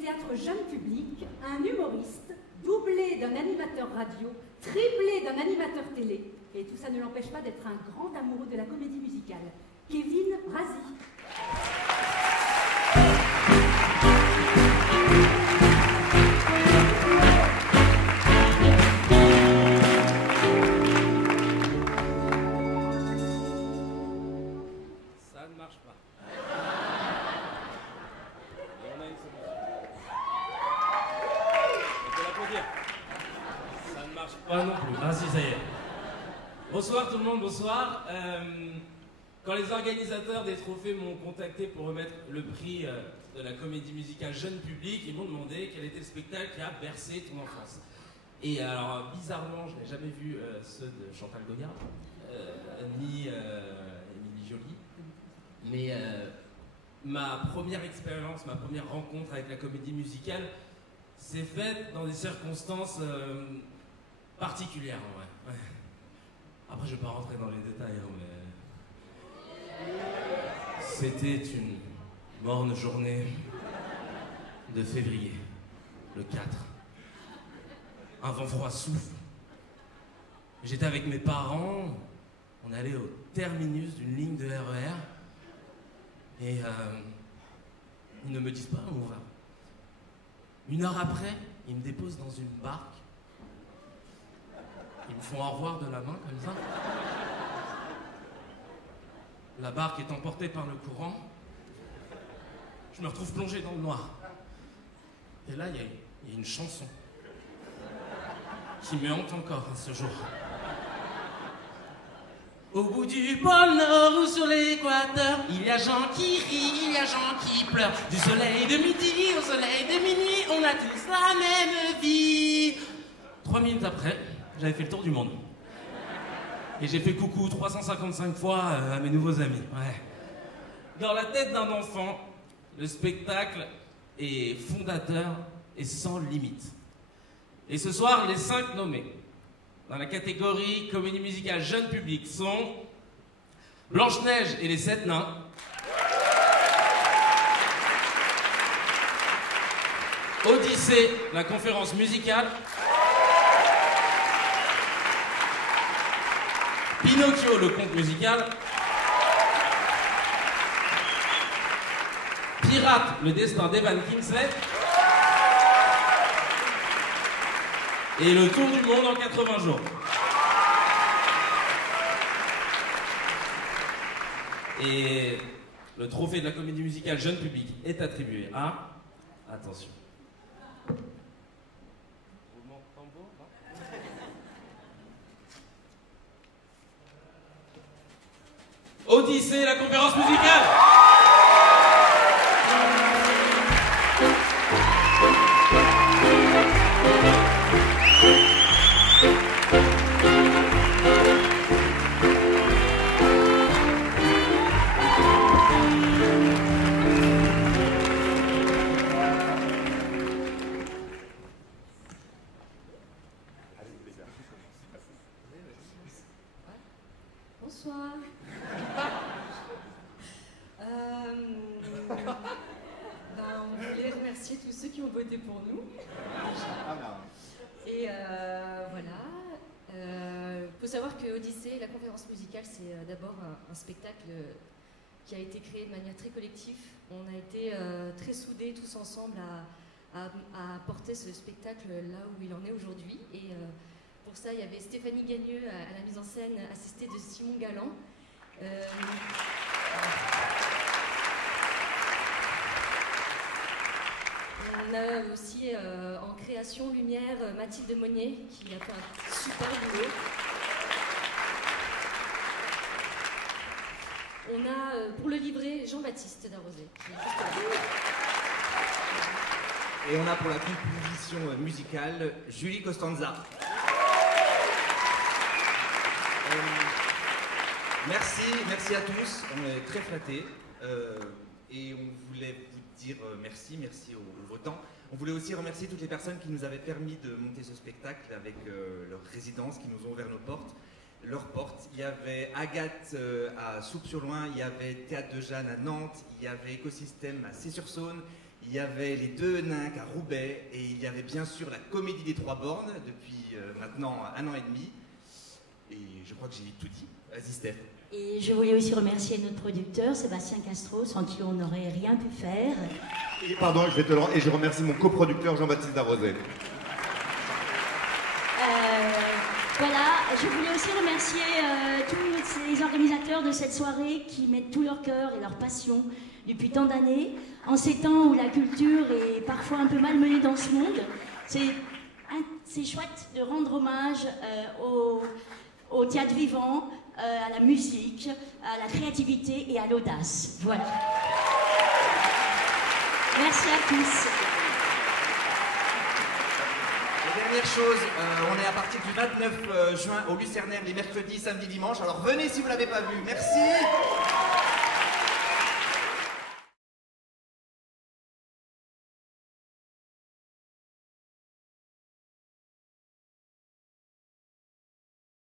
théâtre jeune public, un humoriste, doublé d'un animateur radio, triplé d'un animateur télé. Et tout ça ne l'empêche pas d'être un grand amoureux de la comédie musicale. Kevin Razi. Ça ne marche pas. Et on a une solution. On peut l'applaudir. Ça ne marche pas non plus. Ah si, ça y est. Bonsoir tout le monde, bonsoir. Quand les organisateurs des trophées m'ont contacté pour remettre le prix de la comédie musicale jeune public, ils m'ont demandé quel était le spectacle qui a bercé ton enfance. Et alors, bizarrement, je n'ai jamais vu ceux de Chantal Goya, ni Émilie Joly. Mais ma première expérience, ma première rencontre avec la comédie musicale s'est faite dans des circonstances particulières, en vrai. Ouais. Après, je ne vais pas rentrer dans les détails, hein, mais... C'était une morne journée de février, le 4. Un vent froid souffle. J'étais avec mes parents, on allait au terminus d'une ligne de RER, et ils ne me disent pas où on va. Une heure après, ils me déposent dans une barque. Ils me font au revoir de la main, comme ça. La barque est emportée par le courant. Je me retrouve plongé dans le noir. Et là, il y a une chanson qui me hante encore à ce jour. Au bout du pôle Nord ou sur l'équateur, il y a gens qui rient, il y a gens qui pleurent. Du soleil de midi au soleil de minuit, on a tous la même vie. 3 minutes après, j'avais fait le tour du monde. Et j'ai fait coucou 355 fois à mes nouveaux amis. Ouais. Dans la tête d'un enfant, le spectacle est fondateur et sans limite. Et ce soir, les 5 nommés dans la catégorie comédie musicale jeune public sont Blanche-Neige et les 7 nains, Odyssée, la conférence musicale, Pinocchio, le conte musical, Pirate, le destin d'Evan Kingsley, et le tour du monde en 80 jours. Et le trophée de la comédie musicale jeune public est attribué à... Attention. Roulement de tambour, non ? Odyssée, la conférence musicale. Bonsoir. On voulait remercier tous ceux qui ont voté pour nous. Et voilà. Il faut savoir que Odyssée, la conférence musicale, c'est d'abord un spectacle qui a été créé de manière très collective. On a été très soudés tous ensemble à porter ce spectacle là où il en est aujourd'hui. Et pour ça, il y avait Stéphanie Gagneux à la mise en scène, assistée de Simon Galland. On a aussi en création lumière Mathilde Monnier qui a fait un super boulot. On a pour le livret Jean-Baptiste Darrosé. Et on a pour la composition musicale Julie Costanza. Merci à tous, on est très flattés et on voulait vous dire merci aux votants. On voulait aussi remercier toutes les personnes qui nous avaient permis de monter ce spectacle avec leur résidence, qui nous ont ouvert leurs portes. Il y avait Agathe à Soupe-sur-Loing, il y avait Théâtre de Jeanne à Nantes, il y avait Écosystème à Cé-sur-Saône, il y avait les Deux Eunuques à Roubaix, et il y avait bien sûr la Comédie des Trois Bornes, depuis maintenant 1 an et demi. Et je crois que j'ai tout dit. Vas-y, Steph. Et je voulais aussi remercier notre producteur, Sébastien Castro, sans qui on n'aurait rien pu faire. Et pardon, je vais te le rendre. Et je remercie mon coproducteur Jean-Baptiste Darroset. Voilà, je voulais aussi remercier tous les organisateurs de cette soirée qui mettent tout leur cœur et leur passion depuis tant d'années. En ces temps où la culture est parfois un peu malmenée dans ce monde, c'est chouette de rendre hommage au théâtre vivant, à la musique, à la créativité et à l'audace. Voilà. Merci à tous. Et dernière chose, on est à partir du 29 juin au Lucernaire, les mercredis, samedis, dimanches. Alors venez si vous ne l'avez pas vu. Merci.